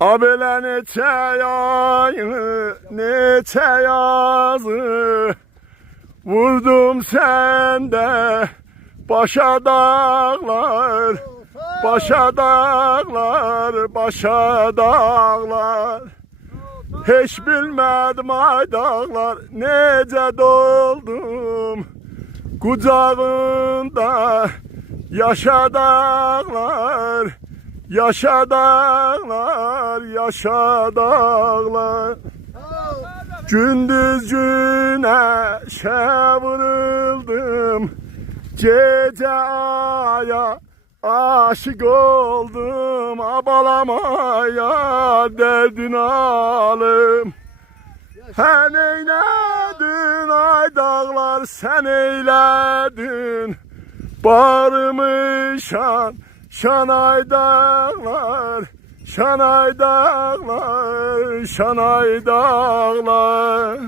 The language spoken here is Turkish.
Abele neçe yayını, neçe yazı vurdum sende, başa dağlar, başa dağlar, başa dağlar. Hiç bilmedim ay dağlar, nece doldum kucağında. Yaşa dağlar, yaşa dağlar, yaşa dağlar. Gündüz güneşe vuruldım, gece aya aşık oldum. Abalamaya derdin alım. Sen eyledin ay dağlar, sen eyledin bağrımı şan, şan ay dağlar, şan ay dağlar, şan ay dağlar.